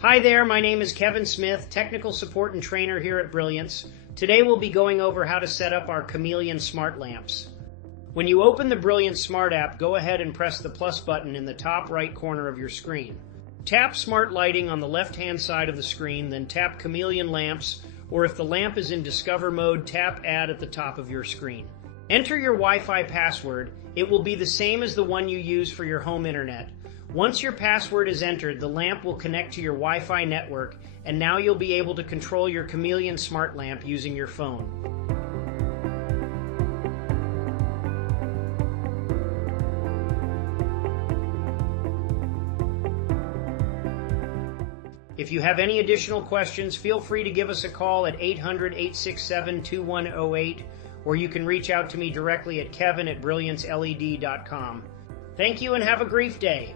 Hi there, my name is Kevin Smith, Technical Support and Trainer here at Brilliance. Today we'll be going over how to set up our Chameleon smart lamps. When you open the Brilliance Smart app, go ahead and press the plus button in the top right corner of your screen. Tap Smart Lighting on the left-hand side of the screen, then tap Chameleon Lamps, or if the lamp is in Discover mode, tap Add at the top of your screen. Enter your Wi-Fi password. It will be the same as the one you use for your home internet. Once your password is entered, the lamp will connect to your Wi-Fi network, and now you'll be able to control your Chameleon smart lamp using your phone. If you have any additional questions, feel free to give us a call at 800-867-2108, or you can reach out to me directly at kevin@brillianceled.com. Thank you and have a grief day.